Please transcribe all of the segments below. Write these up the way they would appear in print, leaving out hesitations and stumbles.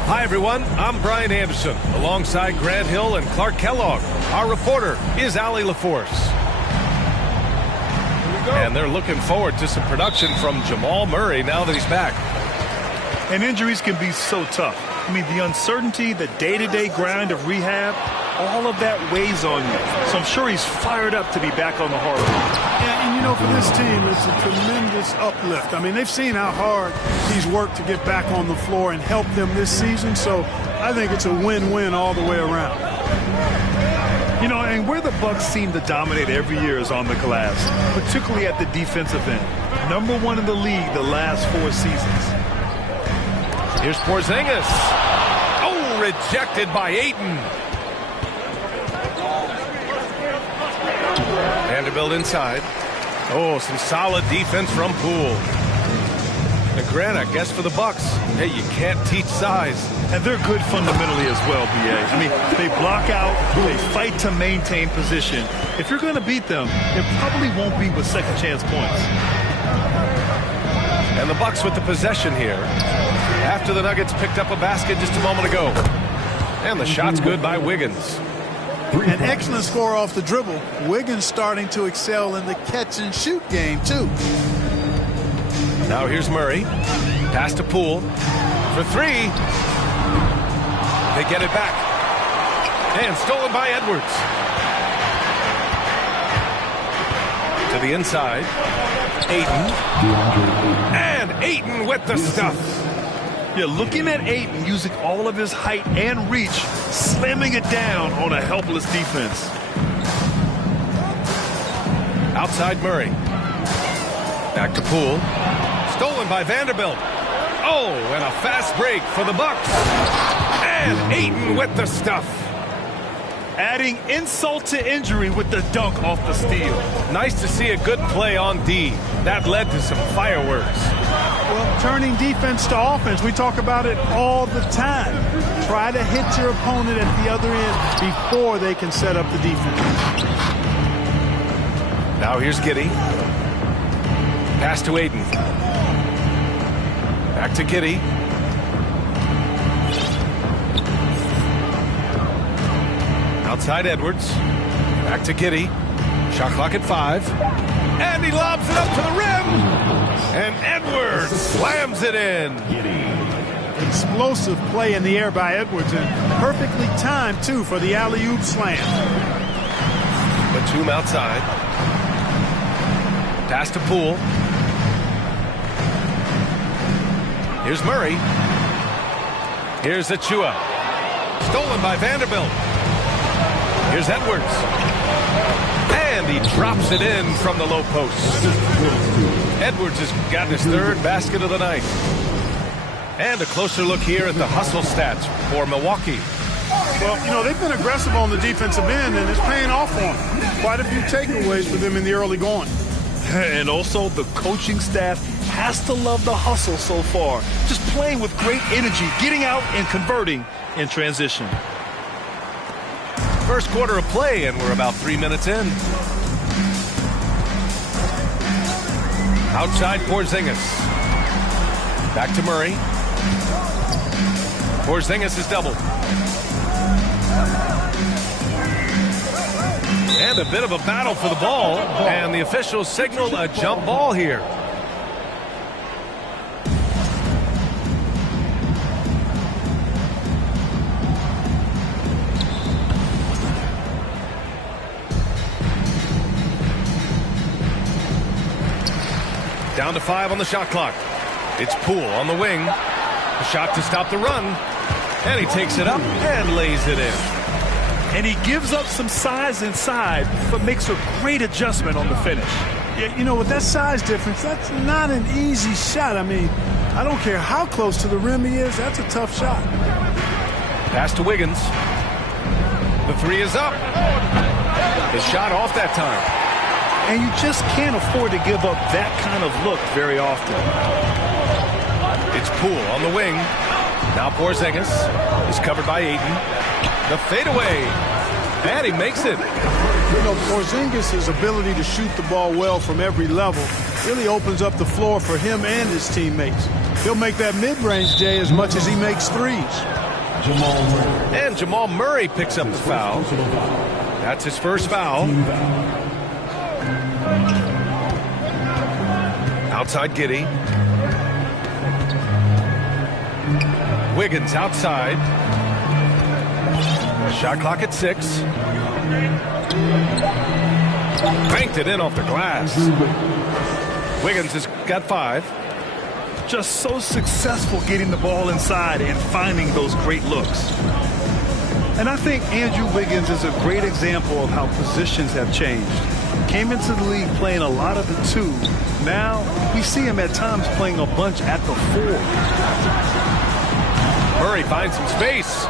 Hi, everyone. I'm Brian Anderson, alongside Grant Hill and Clark Kellogg. Our reporter is Allie LaForce. And they're looking forward to some production from Jamal Murray now that he's back. And injuries can be so tough. I mean, the uncertainty, the day-to-day grind of rehab, all of that weighs on you. So I'm sure he's fired up to be back on the hard road. Yeah, and you know, for this team, it's a tremendous uplift. I mean, they've seen how hard he's worked to get back on the floor and help them this season. So I think it's a win-win all the way around. You know, and where the Bucks seem to dominate every year is on the glass, particularly at the defensive end. #1 in the league the last 4 seasons. Here's Porzingis. Oh, rejected by Ayton. Vanderbilt inside. Oh, some solid defense from Poole. And Grant, I guess for the Bucks, hey, you can't teach size. And they're good fundamentally as well, B.A. I mean, they block out, they fight to maintain position. If you're going to beat them, it probably won't be with second chance points. And the Bucks with the possession here after the Nuggets picked up a basket just a moment ago. And the shot's good by Wiggins. An excellent score off the dribble. Wiggins starting to excel in the catch-and-shoot game, too. Now here's Murray. Pass to Poole. For 3. They get it back. And stolen by Edwards. To the inside. Ayton. And Ayton with the stuff. Yeah, looking at Ayton using all of his height and reach, slamming it down on a helpless defense. Outside Murray. Back to Poole. Stolen by Vanderbilt. Oh, and a fast break for the Bucks. And Ayton with the stuff. Adding insult to injury with the dunk off the steal. Nice to see a good play on D. That led to some fireworks. Well, turning defense to offense, we talk about it all the time. Try to hit your opponent at the other end before they can set up the defense. Now here's Giddey. Pass to Ayton. Back to Giddey. Outside Edwards. Back to Giddey. Shot clock at 5. And he lobs it up to the rim. And Edwards slams it in. Explosive play in the air by Edwards, and perfectly timed, too, for the alley-oop slam. Batum outside. Pass to Poole. Here's Murray. Here's Achua. Stolen by Vanderbilt. Here's Edwards. And he drops it in from the low post. Edwards has gotten his 3rd basket of the night. And a closer look here at the hustle stats for Milwaukee. Well, you know, they've been aggressive on the defensive end, and it's paying off for them. Quite a few takeaways for them in the early going. And also, the coaching staff has to love the hustle so far. Just playing with great energy, getting out and converting in transition. First quarter of play, and we're about 3 minutes in. Outside Porzingis. Back to Murray. Porzingis is doubled. And a bit of a battle for the ball, and the officials signal a jump ball here. Down to 5 on the shot clock. It's Poole on the wing. A shot to stop the run. And he takes it up and lays it in. And he gives up some size inside, but makes a great adjustment on the finish. Yeah, you know, with that size difference, that's not an easy shot. I mean, I don't care how close to the rim he is. That's a tough shot. Pass to Wiggins. The 3 is up. His shot off that time. And you just can't afford to give up that kind of look very often. It's Poole on the wing. Now Porzingis is covered by Ayton. The fadeaway. And he makes it. You know, Porzingis' ability to shoot the ball well from every level really opens up the floor for him and his teammates. He'll make that mid-range, Jay, as much as he makes threes. And Jamal Murray picks up the foul. That's his first foul. Outside Giddey. Wiggins outside. Shot clock at 6. Banked it in off the glass. Wiggins has got 5. Just so successful getting the ball inside and finding those great looks. And I think Andrew Wiggins is a great example of how positions have changed. Came into the league playing a lot of the 2. Now we see him at times playing a bunch at the 4. Murray finds some space.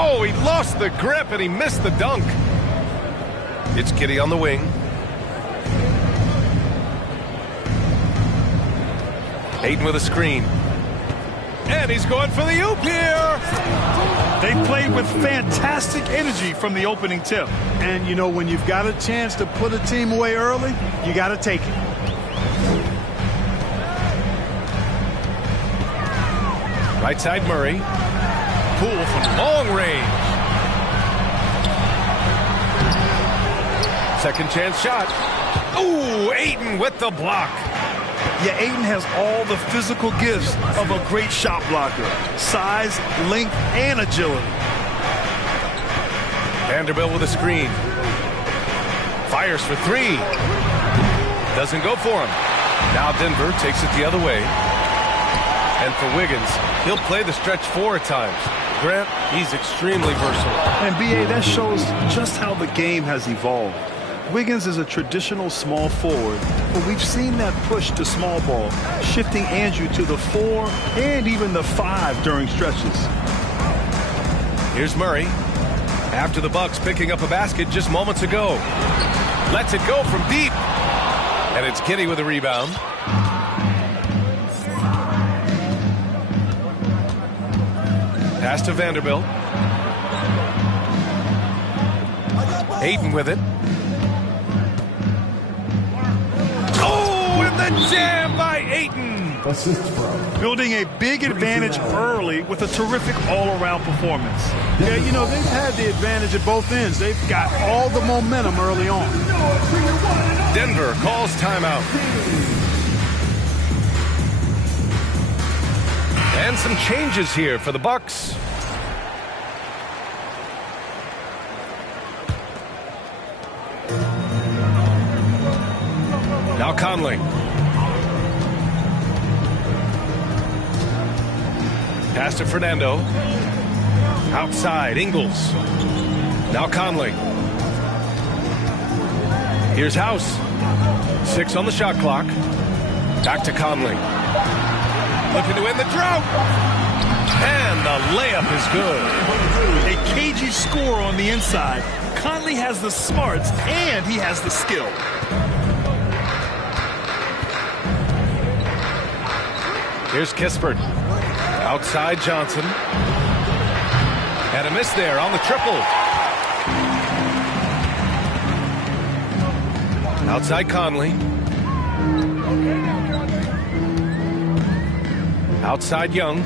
Oh, he lost the grip and he missed the dunk. It's Giddey on the wing. Ayton with a screen. And he's going for the oop here. They played with fantastic energy from the opening tip. And, you know, when you've got a chance to put a team away early, you got to take it. Right side Murray. Poole from long range. Second chance shot. Ooh, Ayton with the block. Yeah, Ayton has all the physical gifts of a great shot blocker. Size, length, and agility. Vanderbilt with a screen. Fires for 3. Doesn't go for him. Now Denver takes it the other way. And for Wiggins, he'll play the stretch 4 at times. Grant, he's extremely versatile. And B.A., that shows just how the game has evolved. Wiggins is a traditional small forward, but we've seen that push to small ball, shifting Andrew to the 4 and even the 5 during stretches. Here's Murray. After the Bucks picking up a basket just moments ago. Lets it go from deep. And it's Giddey with a rebound. Pass to Vanderbilt. Ayton with it. Oh, and the jam by Ayton. Building a big advantage early with a terrific all-around performance. Yeah, you know, they've had the advantage at both ends. They've got all the momentum early on. Denver calls timeout. And some changes here for the Bucks. Now Conley. Pass to Fernando. Outside, Ingles. Now Conley. Here's House. 6 on the shot clock. Back to Conley. Looking to end the drought. And the layup is good. A cagey score on the inside. Conley has the smarts and he has the skill. Here's Kispert. Outside Johnson. And a miss there on the triple. Outside Conley. Outside Young.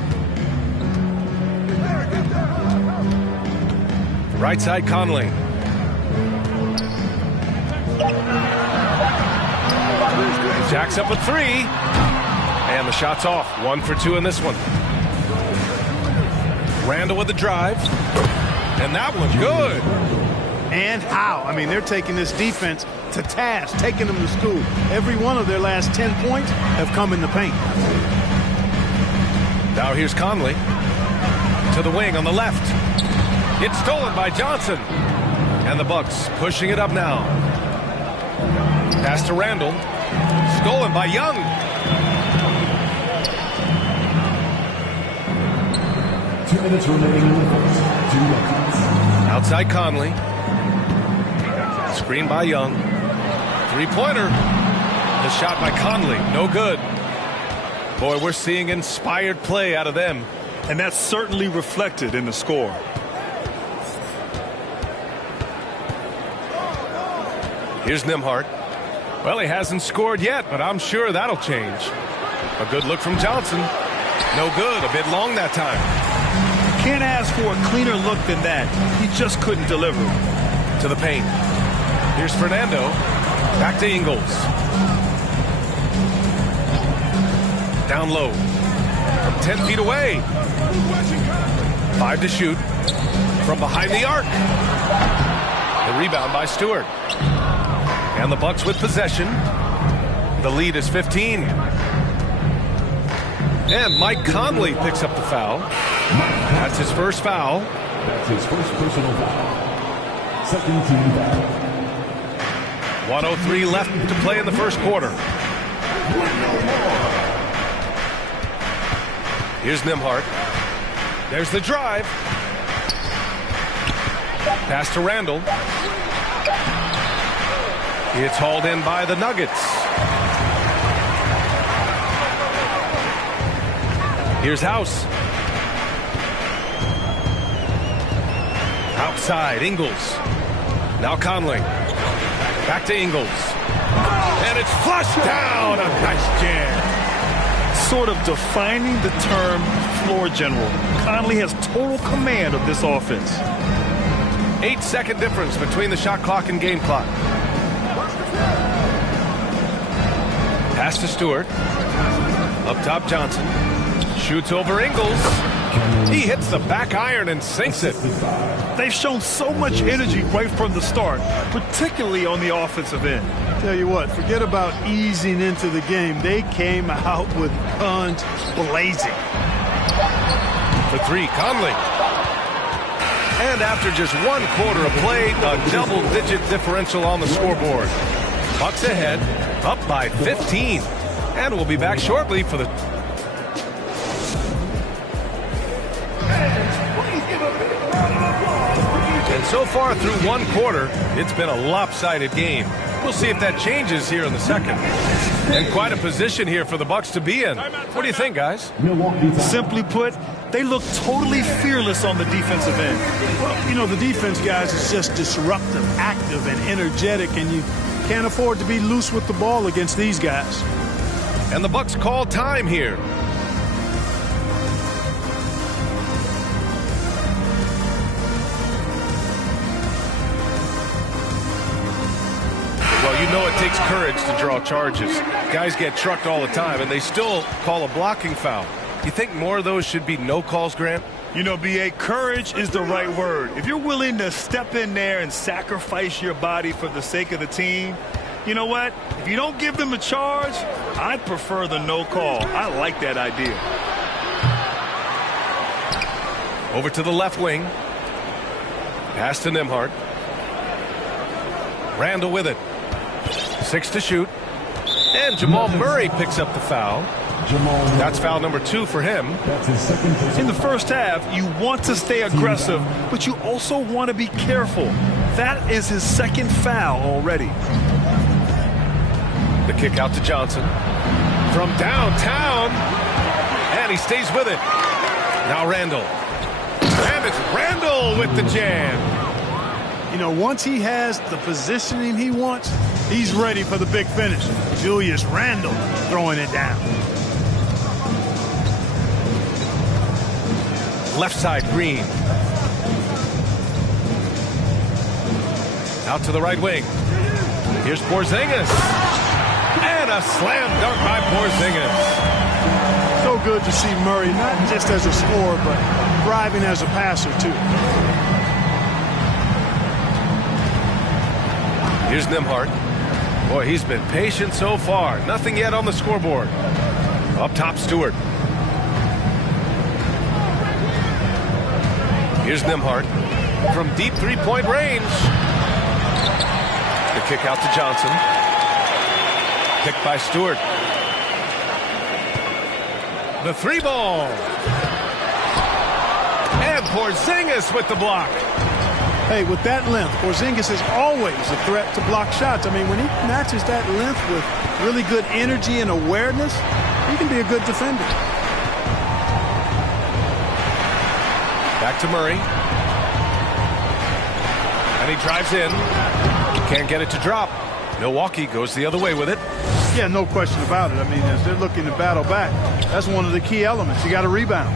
Right side Conley. Jacks up a 3. And the shot's off. 1 for 2 in this one. Randall with the drive. And that one's good. And how? I mean, they're taking this defense to task, taking them to school. Every one of their last 10 points have come in the paint. Now here's Conley. To the wing on the left. It's stolen by Johnson. And the Bucks pushing it up now. Pass to Randall. Stolen by Young. Outside Conley. Screen by Young. Three-pointer. The shot by Conley. No good. Boy, we're seeing inspired play out of them. And that's certainly reflected in the score. Here's Nembhard. Well, he hasn't scored yet, but I'm sure that'll change. A good look from Johnson. No good. A bit long that time. Can't ask for a cleaner look than that. He just couldn't deliver. To the paint. Here's Fernando. Back to Ingles. Down low. From 10 feet away. 5 to shoot. From behind the arc. The rebound by Stewart. And the Bucks with possession. The lead is 15. And Mike Conley picks up the foul. That's his first foul. That's his first personal foul. Second team foul. 1:03 left to play in the first quarter. Here's Nembhard. There's the drive. Pass to Randall. It's hauled in by the Nuggets. Here's House. Outside, Ingles. Now Conley. Back to Ingles. And it's flushed down. A nice jam. Sort of defining the term floor general. Conley has total command of this offense. 8-second difference between the shot clock and game clock. Pass to Stewart. Up top, Johnson. Shoots over Ingles. He hits the back iron and sinks it. They've shown so much energy right from the start, particularly on the offensive end. Tell you what, forget about easing into the game. They came out with guns blazing. For three, Conley. And after just 1 quarter of play, a double-digit differential on the scoreboard. Bucks ahead, up by 15. And we'll be back shortly for the... And so far through 1 quarter, it's been a lopsided game. We'll see if that changes here in the second. And quite a position here for the Bucks to be in. What do you think, guys? Simply put, they look totally fearless on the defensive end. Well, you know, the defense, guys, is just disruptive, active, and energetic, and you can't afford to be loose with the ball against these guys. And the Bucks call time here. Well, you know it takes courage to draw charges. Guys get trucked all the time, and they still call a blocking foul. You think more of those should be no calls, Grant? You know, B.A., courage is the right word. If you're willing to step in there and sacrifice your body for the sake of the team, you know what? If you don't give them a charge, I'd prefer the no call. I like that idea. Over to the left wing. Pass to Nembhard. Randall with it. 6 to shoot. And Jamal Murray picks up the foul. That's foul number 2 for him. In the first half, you want to stay aggressive, but you also want to be careful. That is his second foul already. The kick out to Johnson. From downtown. And he stays with it. Now Randall. And it's Randall with the jam. You know, once he has the positioning he wants, he's ready for the big finish. Julius Randle throwing it down. Left side, Green. Out to the right wing. Here's Porzingis. And a slam dunk by Porzingis. So good to see Murray, not just as a scorer, but thriving as a passer, too. Here's Nembhard. Boy, he's been patient so far. Nothing yet on the scoreboard. Up top, Stewart. Here's Nembhard. From deep three-point range. The kick out to Johnson. Picked by Stewart. The 3 ball. And Porzingis with the block. Hey, with that length, Porzingis is always a threat to block shots. I mean, when he matches that length with really good energy and awareness, he can be a good defender. Back to Murray. And he drives in. Can't get it to drop. Milwaukee goes the other way with it. Yeah, no question about it. I mean, as they're looking to battle back, that's one of the key elements. You got to rebound.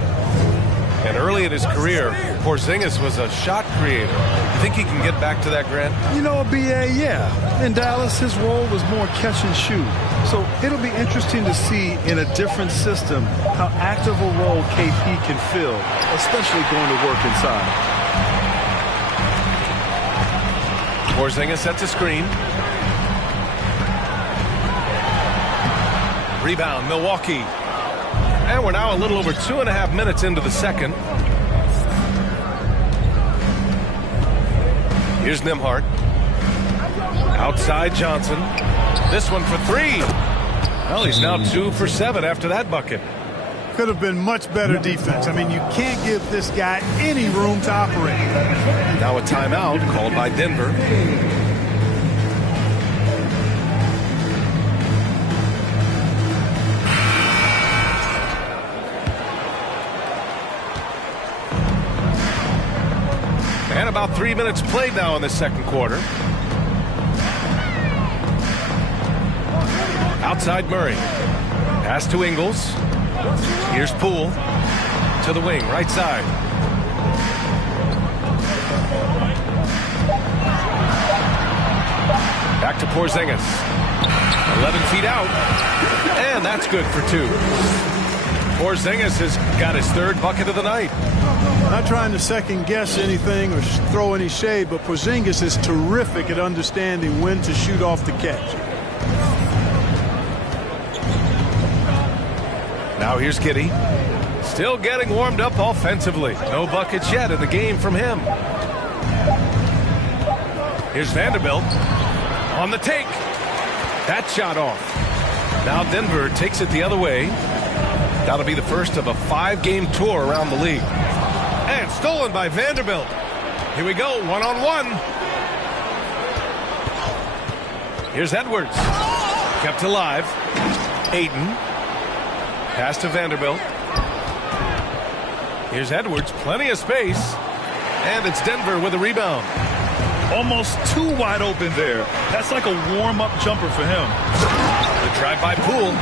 And early in his career, Porzingis was a shot creator. You think he can get back to that, Grant? You know, BA, yeah. In Dallas, his role was more catch and shoot. So it'll be interesting to see in a different system how active a role KP can fill, especially going to work inside. Porzingis sets a screen. Rebound, Milwaukee. And we're now a little over 2.5 minutes into the second. Here's Nembhard. Outside Johnson. This one for three. Well, he's now 2 for 7 after that bucket. Could have been much better defense. I mean, you can't give this guy any room to operate. Now a timeout called by Denver. And about 3 minutes played now in the second quarter. Outside Murray. Pass to Ingles. Here's Poole to the wing, right side. Back to Porzingis. 11 feet out. And that's good for 2. Porzingis has got his 3rd bucket of the night. Not trying to second guess anything or throw any shade, but Porzingis is terrific at understanding when to shoot off the catch. Now here's Giddey. Still getting warmed up offensively. No buckets yet in the game from him. Here's Vanderbilt on the take. That shot off. Now Denver takes it the other way. That'll be the first of a 5-game tour around the league. And stolen by Vanderbilt. Here we go, one-on-one. Here's Edwards. Kept alive. Ayton. Pass to Vanderbilt. Here's Edwards, plenty of space. And it's Denver with a rebound. Almost too wide open there. That's like a warm-up jumper for him. The drive by Poole.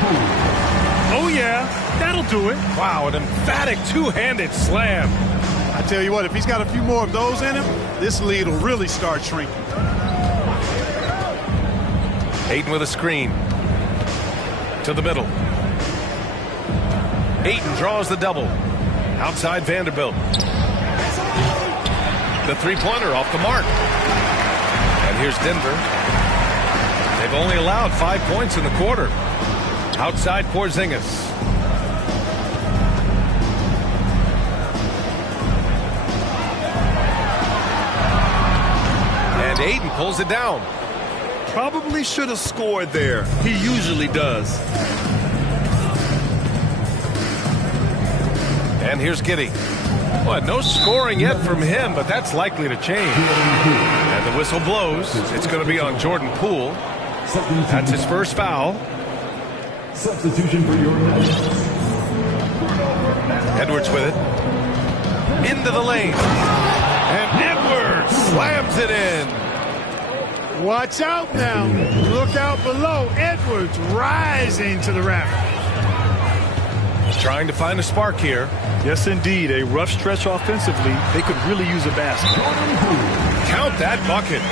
Oh, yeah, that'll do it. Wow, an emphatic two-handed slam. I tell you what, if he's got a few more of those in him, this lead will really start shrinking. Ayton with a screen. To the middle. Ayton draws the double. Outside Vanderbilt. The three-pointer off the mark. And here's Denver. They've only allowed 5 points in the quarter. Outside Porzingis. And Ayton pulls it down. Probably should have scored there. He usually does. And here's Giddey. Well, no scoring yet from him, but that's likely to change. And the whistle blows. It's going to be on Jordan Poole. That's his first foul. Substitution for your Nuggets. Edwards with it. Into the lane. And Edwards slams it in. Watch out now. Look out below. Edwards rising to the rafters. Trying to find a spark here. Yes, indeed. A rough stretch offensively. They could really use a basket. Count that bucket.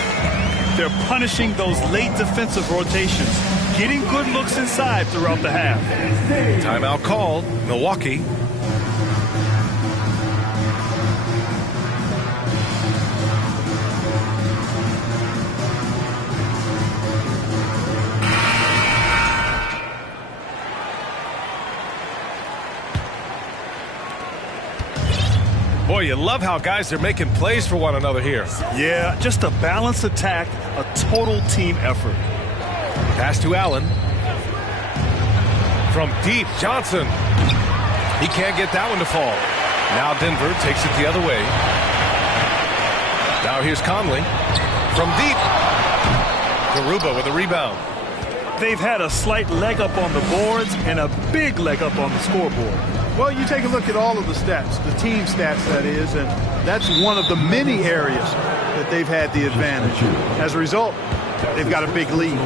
They're punishing those late defensive rotations, getting good looks inside throughout the half. Timeout called. Milwaukee. Boy, you love how guys are making plays for one another here. Yeah, just a balanced attack, a total team effort. Pass to Allen. From deep, Johnson. He can't get that one to fall. Now Denver takes it the other way. Now here's Conley. From deep. Garuba with a rebound. They've had a slight leg up on the boards and a big leg up on the scoreboard. Well, you take a look at all of the stats, the team stats, that is, and that's one of the many areas that they've had the advantage. As a result, they've got a big lead.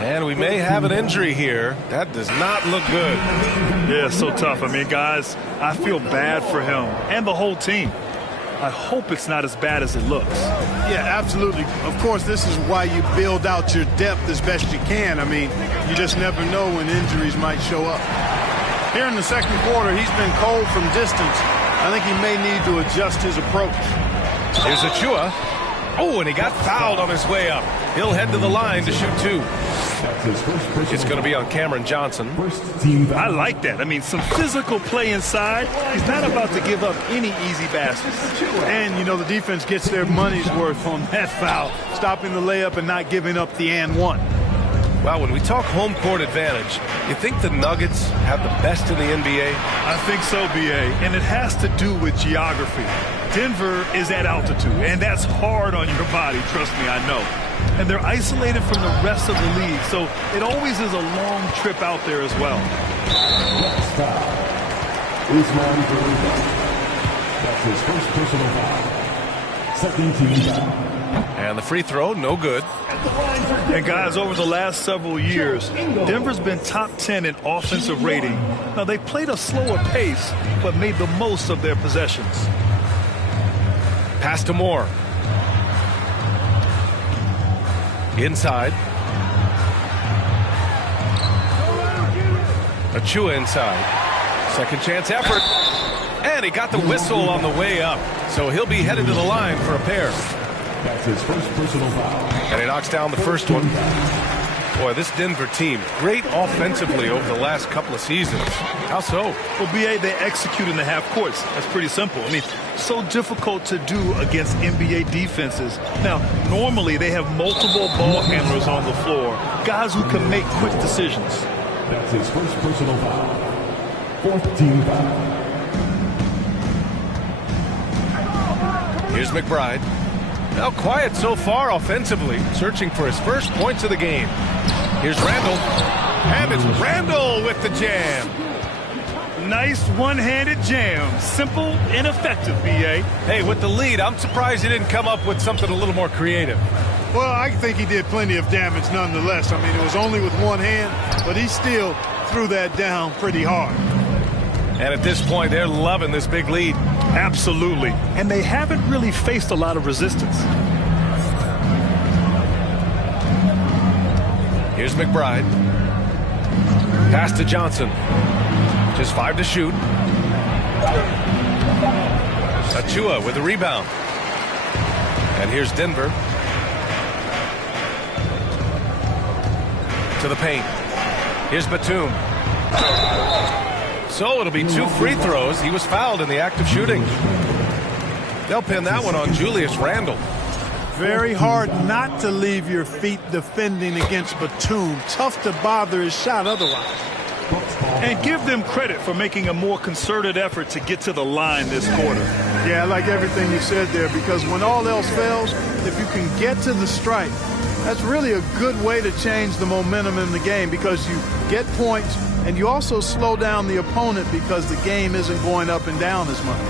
And we may have an injury here. That does not look good. Yeah, so tough. I mean, guys, I feel bad for him and the whole team. I hope it's not as bad as it looks. Yeah, absolutely. Of course, this is why you build out your depth as best you can. I mean, you just never know when injuries might show up. Here in the second quarter, he's been cold from distance. I think he may need to adjust his approach. Here's Achua. Oh, and he got fouled on his way up. He'll head to the line to shoot two. It's going to be on Cameron Johnson. I like that. I mean, some physical play inside. He's not about to give up any easy baskets. And, you know, the defense gets their money's worth on that foul, stopping the layup and not giving up the and one. Well, when we talk home court advantage, you think the Nuggets have the best in the NBA? I think so, B.A., and it has to do with geography. Denver is at altitude, and that's hard on your body, trust me, I know. And they're isolated from the rest of the league, so it always is a long trip out there as well. Next foul is Benvenuti. That's his first personal foul. Second team foul. And the free throw, no good. And guys, over the last several years, Denver's been top 10 in offensive rating. Now, they played a slower pace, but made the most of their possessions. Pass to Moore. Inside. Achua inside. Second chance effort. And he got the whistle on the way up. So he'll be headed to the line for a pair. That's his first personal foul. And he knocks down the first one. Boy, this Denver team, great offensively over the last couple of seasons. How so? Well, B.A., they execute in the half courts. That's pretty simple. I mean, so difficult to do against NBA defenses. Now, normally they have multiple ball handlers on the floor, guys who can make quick decisions. That's his first personal foul. Fourth team foul. Here's McBride. Now quiet so far offensively, searching for his first points of the game. Here's Randall. And it's Randall with the jam. Nice one-handed jam. Simple and effective, B.A. Hey, with the lead, I'm surprised he didn't come up with something a little more creative. Well, I think he did plenty of damage nonetheless. I mean, it was only with one hand, but he still threw that down pretty hard. And at this point, they're loving this big lead. Absolutely. And they haven't really faced a lot of resistance. Here's McBride. Pass to Johnson. Just 5 to shoot. Achua with the rebound. And here's Denver. To the paint. Here's Batum. So it'll be 2 free throws. He was fouled in the act of shooting. They'll pin that one on Julius Randle. Very hard not to leave your feet defending against Batum. Tough to bother his shot otherwise. And give them credit for making a more concerted effort to get to the line this quarter. Yeah, I like everything you said there, because when all else fails, if you can get to the stripe, that's really a good way to change the momentum in the game, because you get points and you also slow down the opponent because the game isn't going up and down as much.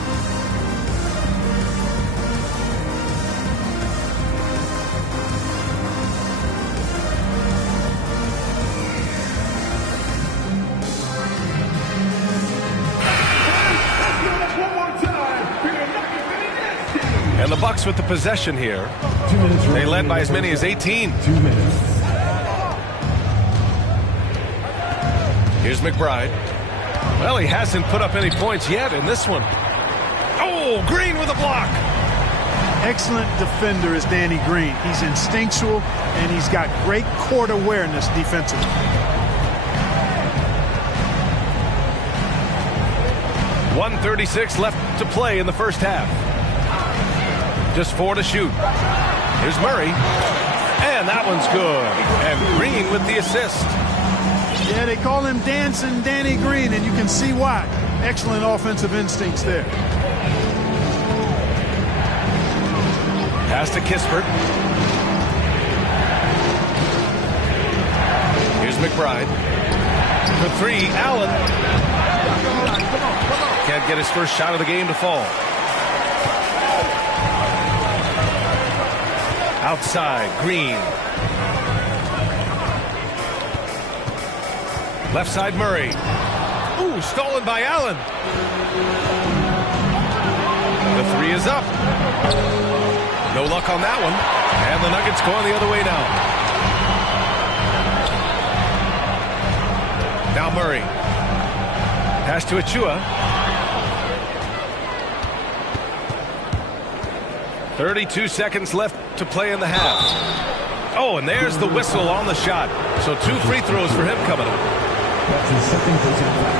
And the Bucks with the possession here. 2 minutes. They led by as many as 18. 2 minutes. Here's McBride. Well, he hasn't put up any points yet in this one. Oh, Green with a block. Excellent defender is Danny Green. He's instinctual, and he's got great court awareness defensively. .136 left to play in the first half. Just 4 to shoot. Here's Murray. And that one's good. And Green with the assist. Yeah, they call him Dancing Danny Green, and you can see why. Excellent offensive instincts there. Pass to Kispert. Here's McBride. For 3, Allen. Can't get his first shot of the game to fall. Outside, Green. Left side Murray. Ooh, stolen by Allen. The three is up. No luck on that one. And the Nuggets going the other way now. Now Murray. Pass to Achua. 32 seconds left to play in the half. Oh, and there's the whistle on the shot. So 2 free throws for him coming up. That's his second personal foul.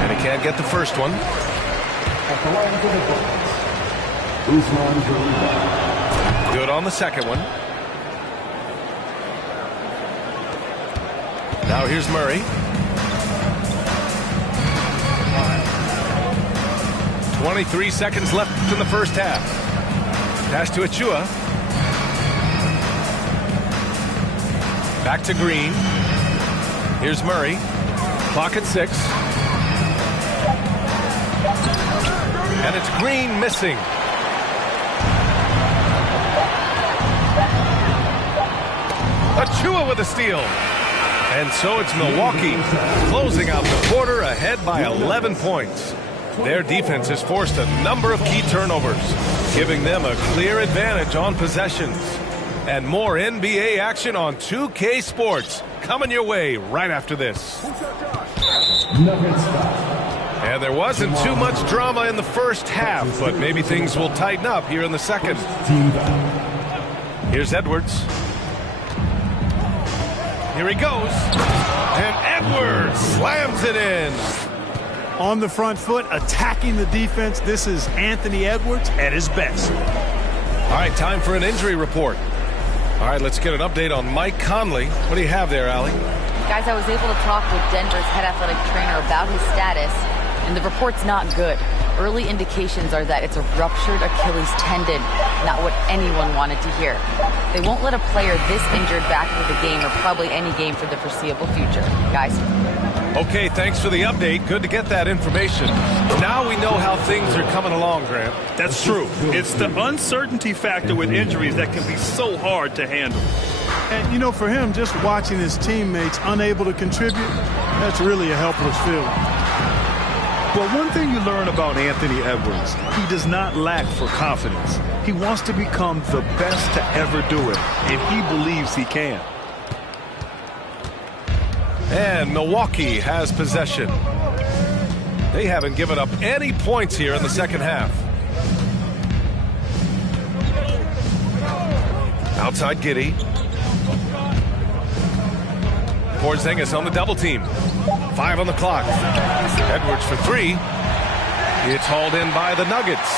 And he can't get the first one. At the line for the Bullets, Usman Garuba. Good on the second one. Now here's Murray. 23 seconds left in the first half. Pass to Achua. Back to Green. Here's Murray. Clock at 6. And it's Green missing. Achua with a steal. And so it's Milwaukee closing out the quarter ahead by 11 points. Their defense has forced a number of key turnovers, giving them a clear advantage on possessions. And more NBA action on 2K Sports coming your way right after this. Nuggets foul. And there wasn't too much drama in the first half, but maybe things will tighten up here in the second. Team foul. Here's Edwards. Here he goes. And Edwards slams it in. On the front foot, attacking the defense. This is Anthony Edwards at his best. All right, time for an injury report. All right, let's get an update on Mike Conley. What do you have there, Allie? Guys, I was able to talk with Denver's head athletic trainer about his status, and the report's not good. Early indications are that it's a ruptured Achilles tendon, not what anyone wanted to hear. They won't let a player this injured back into the game or probably any game for the foreseeable future. Guys? Okay, thanks for the update. Good to get that information. Now we know how things are coming along, Grant. That's true. It's the uncertainty factor with injuries that can be so hard to handle. And, you know, for him, just watching his teammates unable to contribute, that's really a helpless feeling. Well, one thing you learn about Anthony Edwards, he does not lack for confidence. He wants to become the best to ever do it, and he believes he can. And Milwaukee has possession. They haven't given up any points here in the second half. Outside Giddey. Porzingis on the double team. 5 on the clock. Edwards for 3. It's hauled in by the Nuggets.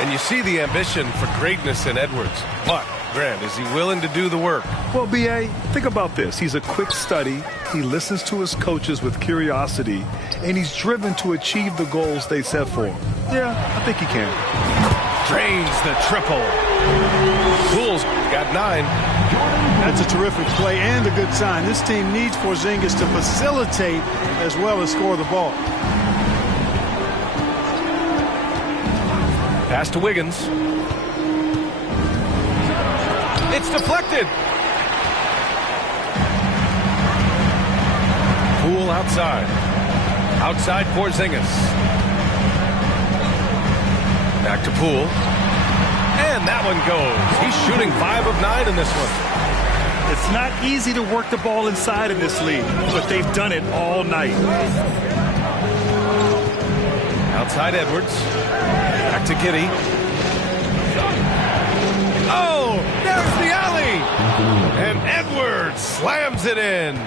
And you see the ambition for greatness in Edwards. But, Grant, is he willing to do the work? Well, B.A., think about this. He's a quick study. He listens to his coaches with curiosity, and he's driven to achieve the goals they set for him. Yeah, I think he can. Drains the triple. Poole's got 9. That's a terrific play and a good sign. This team needs Porzingis to facilitate as well as score the ball. Pass to Wiggins. It's deflected. Poole outside. Outside Porzingis. Back to Poole. And that one goes. He's shooting 5 of 9 in this one. It's not easy to work the ball inside in this league, but they've done it all night. Outside Edwards. Back to Giddey. Oh, there's the alley. And Edwards slams it in.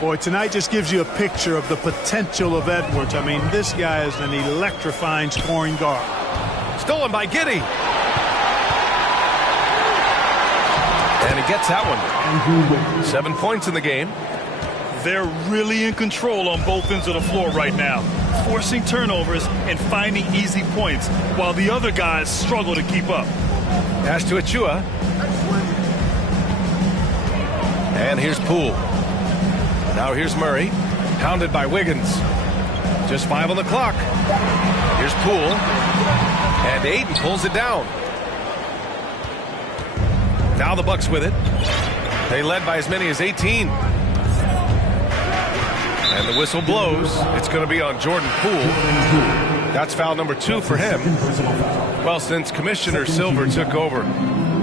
Boy, tonight just gives you a picture of the potential of Edwards. I mean, this guy is an electrifying scoring guard. Stolen by Giddey. And he gets that one. 7 points in the game. They're really in control on both ends of the floor right now, forcing turnovers and finding easy points while the other guys struggle to keep up. Pass to Achua. And here's Poole. Now here's Murray. Pounded by Wiggins. Just 5 on the clock. Here's Poole. And Ayton pulls it down. Now the Bucks with it. They led by as many as 18. And the whistle blows. It's going to be on Jordan Poole. That's foul number 2 for him. Well, since Commissioner Silver took over,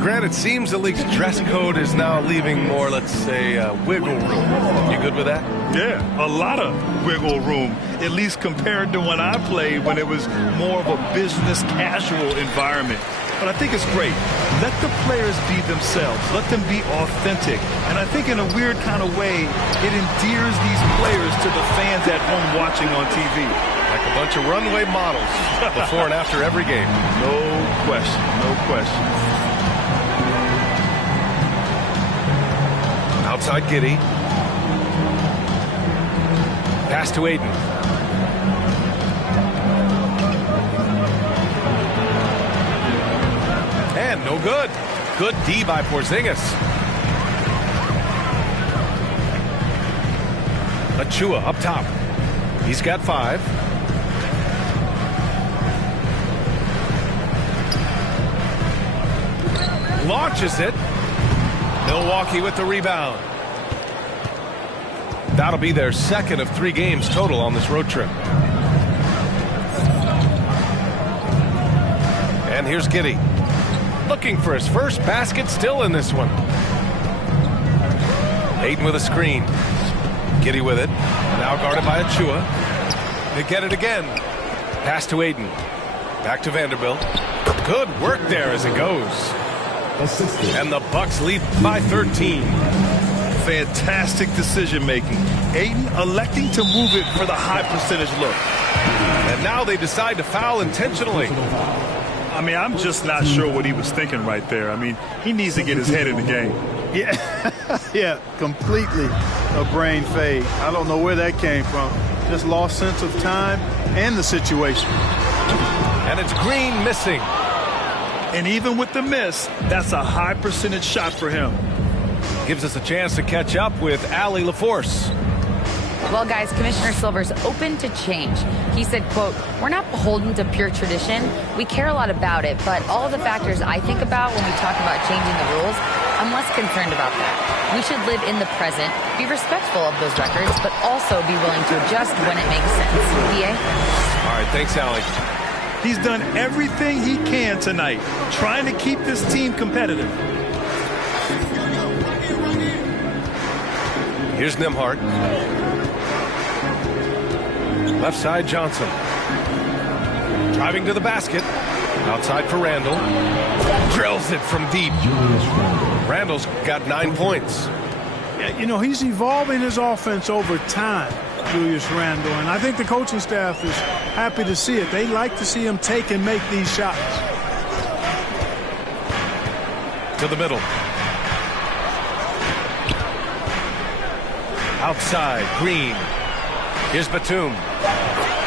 granted, it seems the league's dress code is now leaving more, let's say, wiggle room. You good with that? Yeah, a lot of wiggle room, at least compared to when I played, when it was more of a business casual environment. But I think it's great. Let the players be themselves. Let them be authentic. And I think in a weird kind of way, it endears these players to the fans at home watching on TV. Like a bunch of runway models before and after every game. No question, no question. Outside Giddey. Pass to Aiden. And no good. Good D by Porzingis. Achua up top. He's got 5. Launches it. Milwaukee with the rebound. That'll be their second of 3 games total on this road trip. And here's Giddey. Looking for his first basket, still in this one. Aiden with a screen. Giddey with it. Now guarded by Achua. They get it again. Pass to Aiden. Back to Vanderbilt. Good work there as it goes. And the Bucks lead by 13. Fantastic decision making. Aiden electing to move it for the high percentage look. And now they decide to foul intentionally. I mean, I'm just not sure what he was thinking right there. I mean, he needs to get his head in the game. Yeah, yeah, completely a brain fade. I don't know where that came from. Just lost sense of time and the situation. And it's Green missing. And even with the miss, that's a high percentage shot for him. Gives us a chance to catch up with Allie LaForce. Well, guys, Commissioner Silver's open to change. He said, quote, "We're not beholden to pure tradition. We care a lot about it, but all of the factors I think about when we talk about changing the rules, I'm less concerned about that. We should live in the present, be respectful of those records, but also be willing to adjust when it makes sense." BA? All right, thanks, Allie. He's done everything he can tonight, trying to keep this team competitive. Here's Nembhard. Left side, Johnson. Driving to the basket. Outside for Randall. Drills it from deep. Randall's got 9 points. Yeah, you know, he's evolving his offense over time, Julius Randall, and I think the coaching staff is happy to see it. They like to see him take and make these shots. To the middle. Outside, Green. Here's Batum.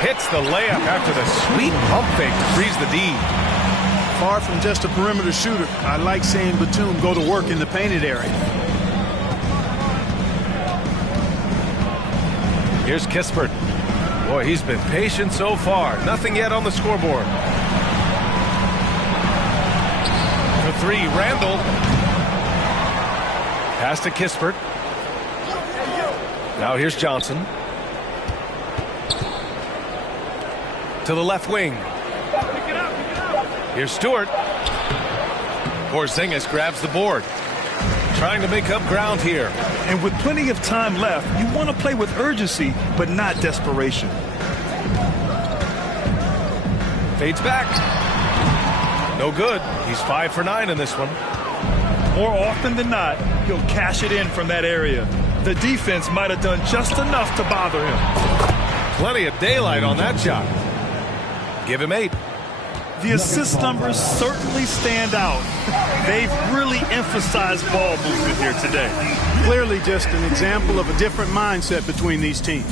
Hits the layup after the sweet pump fake to freeze the D. Far from just a perimeter shooter, I like seeing Batum go to work in the painted area. Here's Kispert. Boy, he's been patient so far. Nothing yet on the scoreboard. For 3, Randall. Pass to Kispert. Now here's Johnson. To the left wing. Here's Stewart. Porzingis grabs the board. Trying to make up ground here. And with plenty of time left, you want to play with urgency, but not desperation. Fades back. No good. He's 5 for 9 in this one. More often than not, he'll cash it in from that area. The defense might have done just enough to bother him. Plenty of daylight on that shot. Give him 8. The assist numbers certainly stand out. They've really emphasized ball movement here today. Clearly just an example of a different mindset between these teams.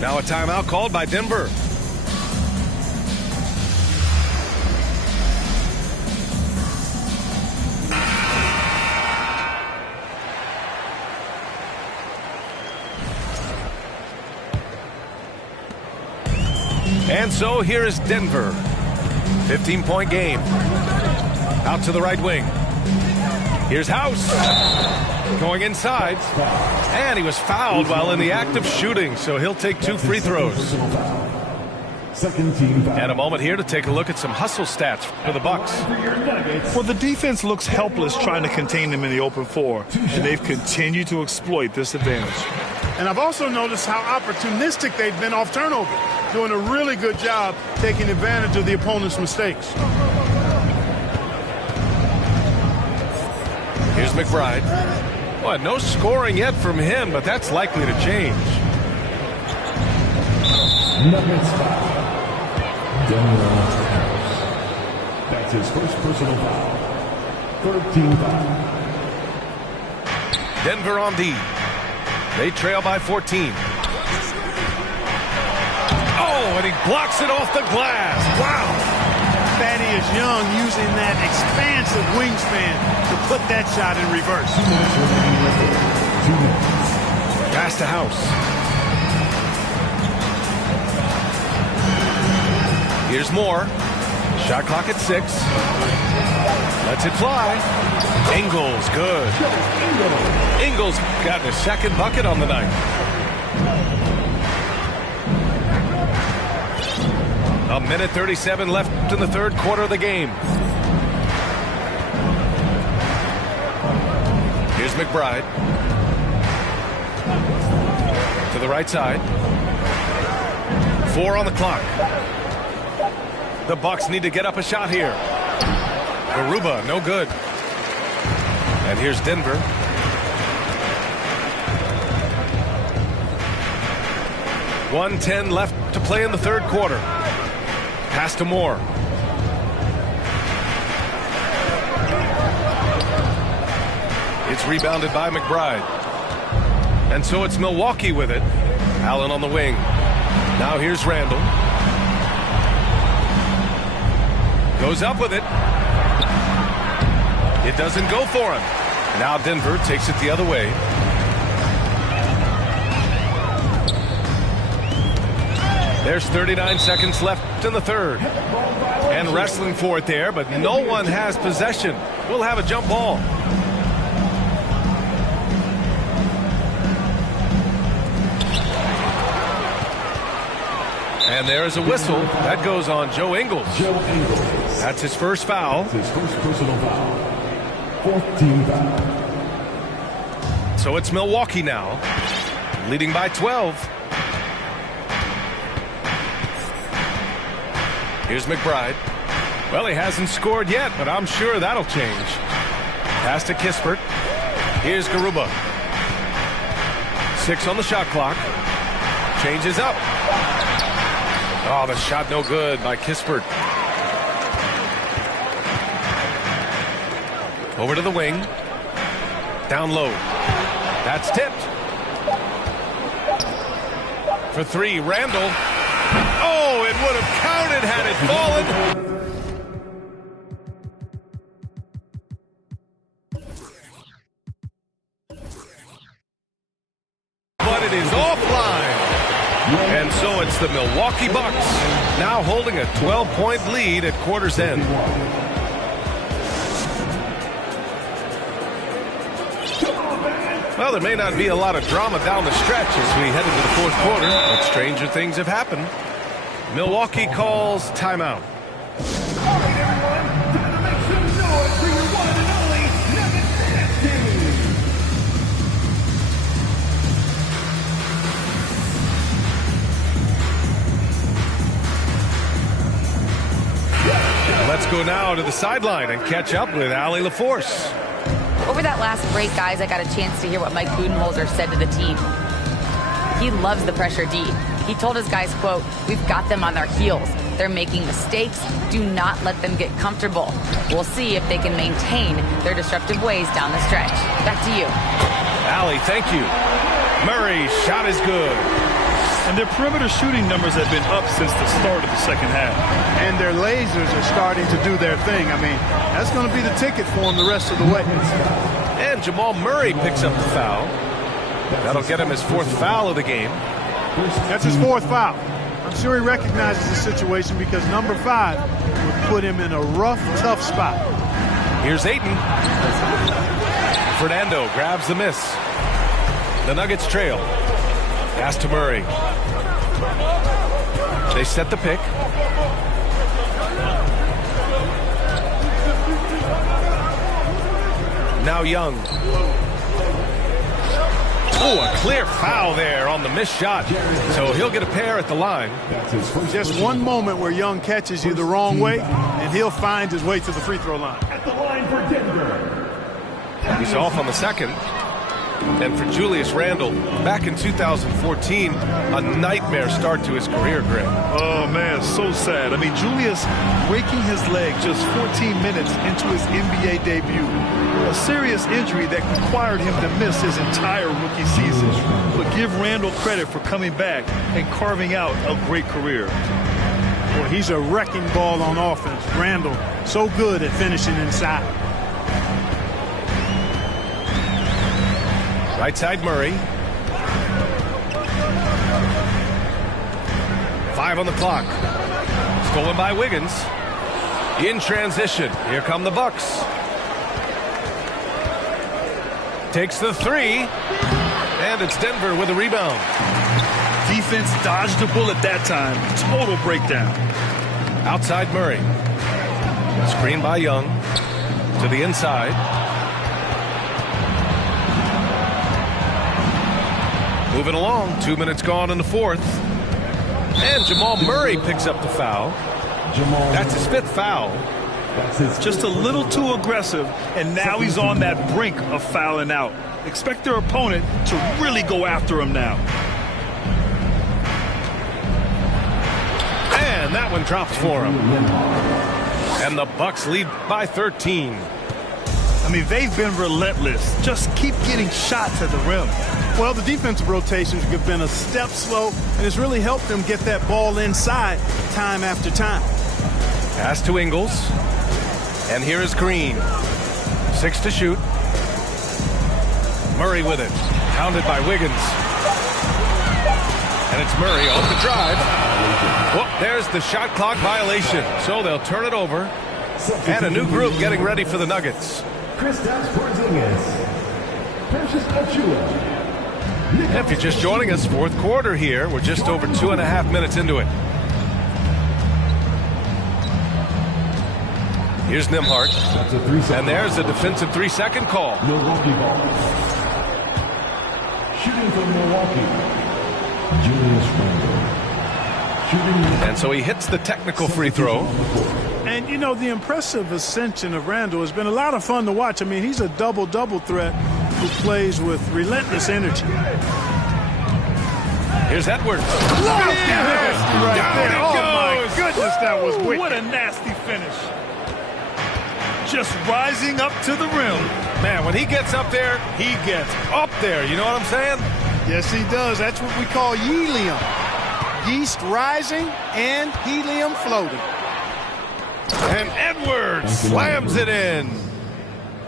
Now a timeout called by Denver. And so here is Denver. 15-point game. Out to the right wing. Here's House. Going inside. And he was fouled while in the act of shooting, so he'll take 2 free throws. Second team foul. And a moment here to take a look at some hustle stats for the Bucks. Well, the defense looks helpless trying to contain them in the open floor, and they've continued to exploit this advantage. And I've also noticed how opportunistic they've been off turnover, doing a really good job taking advantage of the opponent's mistakes. Here's McBride. Well, no scoring yet from him, but that's likely to change. Nuggets foul. That's his first personal foul. Third team foul. Denver on D. They trail by 14. Oh, and he blocks it off the glass. Wow. Thaddeus Young using that expansive wingspan to put that shot in reverse. Pass to House. Here's Moore. Shot clock at 6. Lets it fly. Ingles, good. Ingles got his second bucket on the night. A minute 37 left in the third quarter of the game. Here's McBride. To the right side. 4 on the clock. The Bucks need to get up a shot here. Garuba, no good. And here's Denver. .110 left to play in the third quarter. Pass to Moore. It's rebounded by McBride. And so it's Milwaukee with it. Allen on the wing. Now here's Randall. Goes up with it. It doesn't go for him. Now Denver takes it the other way. There's 39 seconds left in the third. And wrestling for it there, but no one has possession. We'll have a jump ball. And there is a whistle. That goes on Joe Ingles. That's his first foul. His first personal foul. Fourth team foul. So it's Milwaukee now, leading by 12. Here's McBride. Well, he hasn't scored yet, but I'm sure that'll change. Pass to Kispert. Here's Garuba. 6 on the shot clock. Changes up. Oh, the shot no good by Kispert. Over to the wing. Down low. That's tipped. For 3, Randall. Oh, it would have counted had it fallen. But it is offline. And so it's the Milwaukee Bucks now holding a 12-point lead at quarter's end. Well, there may not be a lot of drama down the stretch as we head into the fourth quarter, but stranger things have happened. Milwaukee calls timeout. All right, everyone, time to make some noise for your one and only Nuggets dinasty. Let's go now to the sideline and catch up with Allie LaForce. Over that last break, guys, I got a chance to hear what Mike Budenholzer said to the team. He loves the pressure D. He told his guys, quote, "We've got them on their heels. They're making mistakes. Do not let them get comfortable. We'll see if they can maintain their disruptive ways down the stretch." Back to you. Allie, thank you. Murray's shot is good. And their perimeter shooting numbers have been up since the start of the second half. And their lasers are starting to do their thing. I mean, that's going to be the ticket for them the rest of the way. And Jamal Murray picks up the foul. That'll get him his 4th foul of the game. That's his 4th foul. I'm sure he recognizes the situation because number 5 would put him in a rough, tough spot. Here's Ayton. Fernando grabs the miss. The Nuggets trail. Pass to Murray. They set the pick. Now Young. Oh, a clear foul there on the missed shot. So he'll get a pair at the line. Just one moment where Young catches you the wrong way, and he'll find his way to the free throw line. At the line for Denver. He's off on the second. And for Julius Randle, back in 2014, a nightmare start to his career, Greg. Oh, man, so sad. I mean, Julius breaking his leg just 14 minutes into his NBA debut. A serious injury that required him to miss his entire rookie season. But give Randle credit for coming back and carving out a great career. Boy, he's a wrecking ball on offense. Randle, so good at finishing inside. Right side Murray. 5 on the clock. Stolen by Wiggins. In transition. Here come the Bucks. Takes the three. And it's Denver with a rebound. Defense dodged a bullet that time. Total breakdown. Outside Murray. Screen by Young. To the inside. Moving along, 2 minutes gone in the fourth. And Jamal Murray picks up the foul. That's his 5th foul. Just a little too aggressive, and now he's on that brink of fouling out. Expect their opponent to really go after him now. And that one drops for him. And the Bucks lead by 13. I mean, they've been relentless. Just keep getting shots at the rim. Well, the defensive rotations have been a step slow, and it's really helped them get that ball inside time after time. Pass to Ingles. And here is Green. 6 to shoot. Murray with it. Pounded by Wiggins. And it's Murray off the drive. Whoop, there's the shot clock violation. So they'll turn it over. And a new group getting ready for the Nuggets. If you're just joining us, fourth quarter here. We're just over 2.5 minutes into it. Here's Nimhart. And there's a defensive 3-second call. Milwaukee ball. Shooting from Milwaukee. Julius Randle. And so he hits the technical free throw. And, you know, the impressive ascension of Randle has been a lot of fun to watch. I mean, he's a double-double threat who plays with relentless energy. Here's Edwards. Right there. Oh, my goodness, that was wicked. What a nasty finish. Just rising up to the rim. Man, when he gets up there, he gets up there. You know what I'm saying? Yes, he does. That's what we call helium. Yeast rising and helium floating. And Edwards slams it in.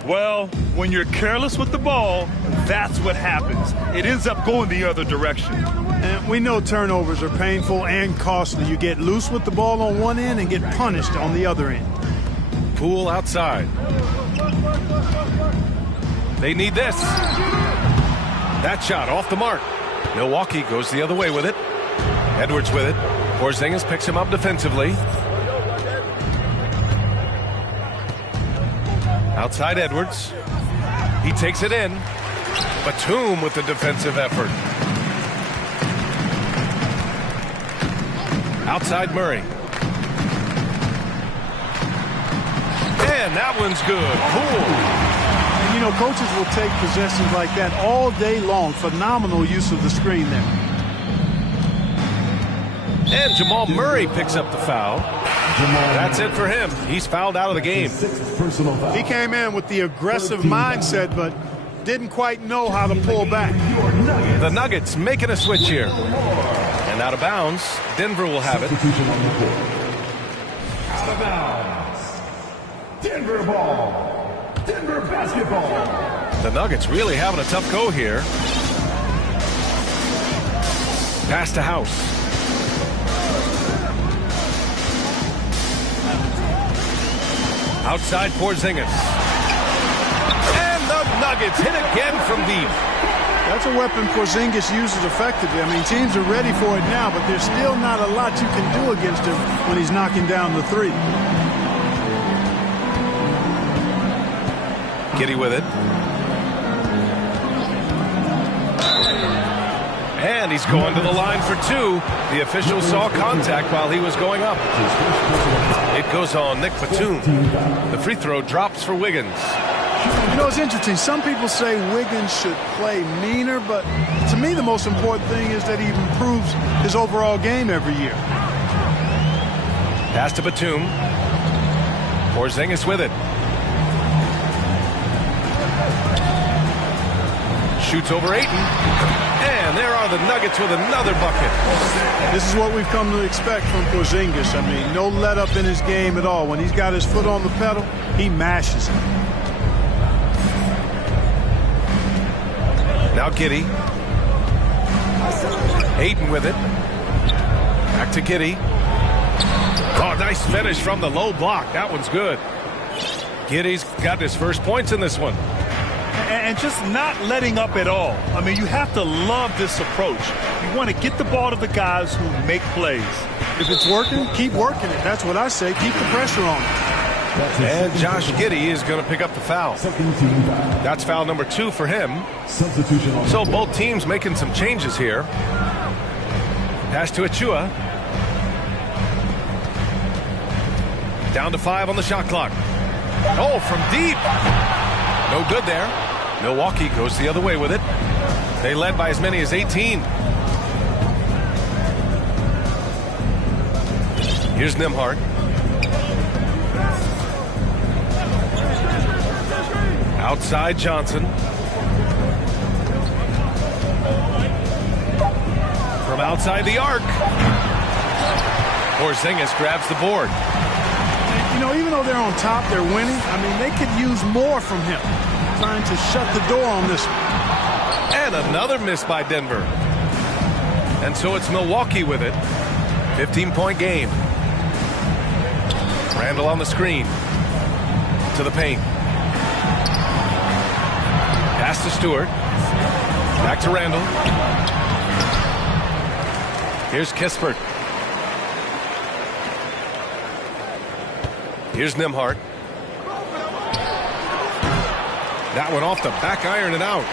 Well, when you're careless with the ball, that's what happens. It ends up going the other direction. And we know turnovers are painful and costly. You get loose with the ball on one end and get punished on the other end. Poole outside. They need this. That shot off the mark. Milwaukee goes the other way with it. Edwards with it. Porzingis picks him up defensively. Outside Edwards. He takes it in. Batum with the defensive effort. Outside Murray. And that one's good. Cool. And, you know, coaches will take possessions like that all day long. Phenomenal use of the screen there. And Jamal Murray picks up the foul. That's it for him. He's fouled out of the game. He came in with the aggressive mindset, but didn't quite know how to pull back. The Nuggets making a switch here. And out of bounds. Denver will have it. Out of bounds. Denver ball. Denver basketball. The Nuggets really having a tough go here. Pass to House. Outside Porzingis. And the Nuggets hit again from deep. That's a weapon Porzingis uses effectively. I mean, teams are ready for it now, but there's still not a lot you can do against him when he's knocking down the three. Giddey with it. And he's going to the line for two. The official saw contact while he was going up. It goes on Nick Batum. The free throw drops for Wiggins. You know, it's interesting. Some people say Wiggins should play meaner, but to me the most important thing is that he improves his overall game every year. Pass to Batum. Porzingis with it. Shoots over Ayton. And there are the Nuggets with another bucket. This is what we've come to expect from Porzingis. I mean, no let up in his game at all. When he's got his foot on the pedal, he mashes it. Now Giddey. Ayton with it. Back to Giddey. Oh, nice finish from the low block. That one's good. Giddey's got his first points in this one. And just not letting up at all. I mean, you have to love this approach. You want to get the ball to the guys who make plays. If it's working, keep working it. That's what I say. Keep the pressure on it. And Josh Giddey is going to pick up the foul. That's foul number 2 for him. So both teams making some changes here. Pass to Achua. Down to 5 on the shot clock. Oh, from deep. No good there. Milwaukee goes the other way with it. They led by as many as 18. Here's Nembhard. Outside Johnson. From outside the arc. Porzingis grabs the board. You know, even though they're on top, they're winning. I mean, they could use more from him. Trying to shut the door on this one. And another miss by Denver. And so it's Milwaukee with it. 15-point game. Randall on the screen. To the paint. Pass to Stewart. Back to Randall. Here's Kispert. Here's Nembhard. That one off the back iron and out.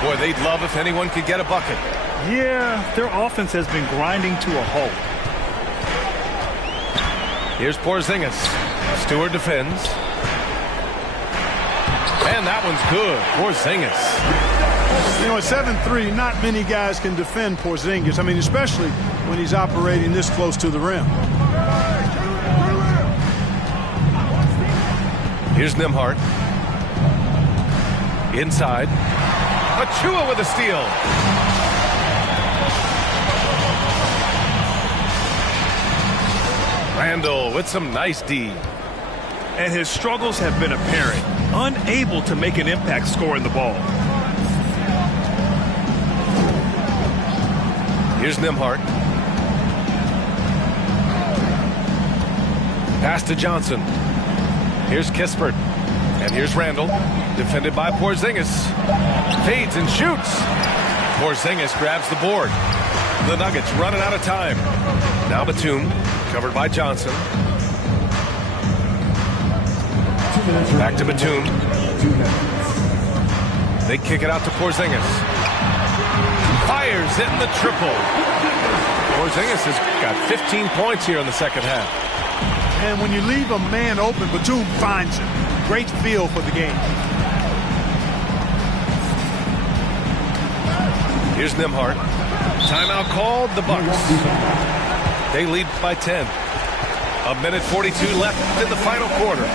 Boy, they'd love if anyone could get a bucket. Yeah, their offense has been grinding to a halt. Here's Porzingis. Stewart defends. And that one's good. Porzingis. You know, at 7'3", not many guys can defend Porzingis. I mean, especially when he's operating this close to the rim. Here's Nembhard. Inside. Achua with a steal. Randall with some nice D. And his struggles have been apparent. Unable to make an impact scoring the ball. Here's Nembhard. Pass to Johnson. Here's Kispert. And here's Randall. Defended by Porzingis. Fades and shoots. Porzingis grabs the board. The Nuggets running out of time. Now Batum. Covered by Johnson. Back to Batum. They kick it out to Porzingis. Fires it in the triple. Porzingis has got 15 points here in the second half. And when you leave a man open, Batum finds it. Great feel for the game. Here's Nembhard. Timeout called, the Bucks. They lead by 10. 1:42 left in the final quarter.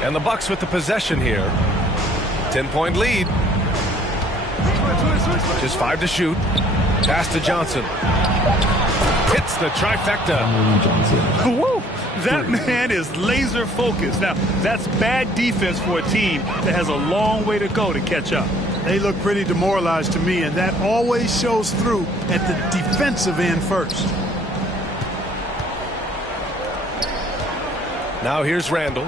And the Bucks with the possession here. 10-point lead. Just 5 to shoot. Pass to Johnson. Hits the trifecta. Woo! That man is laser focused. Now, that's bad defense for a team that has a long way to go to catch up. They look pretty demoralized to me, and that always shows through at the defensive end first. Now here's Randall.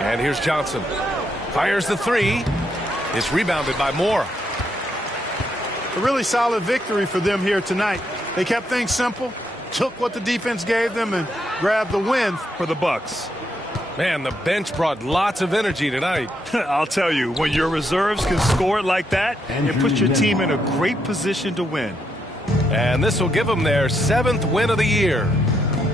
And here's Johnson. Fires the 3. It's rebounded by Moore. A really solid victory for them here tonight. They kept things simple, took what the defense gave them, and grabbed the win for the Bucks. Man, the bench brought lots of energy tonight. I'll tell you, when your reserves can score it like that, it puts your team in a great position to win. And this will give them their 7th win of the year.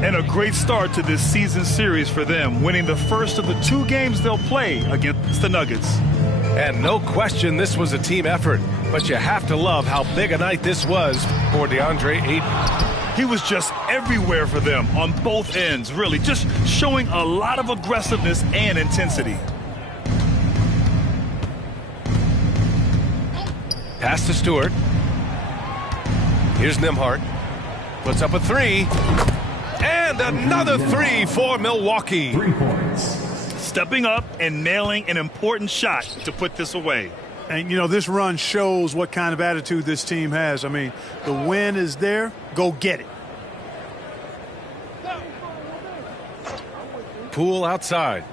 And a great start to this season series for them, winning the first of the 2 games they'll play against the Nuggets. And no question this was a team effort, but you have to love how big a night this was for DeAndre Ayton. He was just everywhere for them on both ends, really, just showing a lot of aggressiveness and intensity. Pass to Stewart. Here's Nembhard. Puts up a 3. And another 3 for Milwaukee. 3 points. Stepping up and nailing an important shot to put this away. And, you know, this run shows what kind of attitude this team has. I mean, the win is there. Go get it. Poole outside.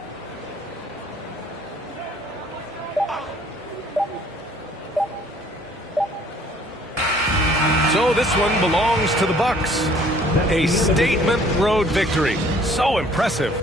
So this one belongs to the Bucks. A statement road victory. So impressive.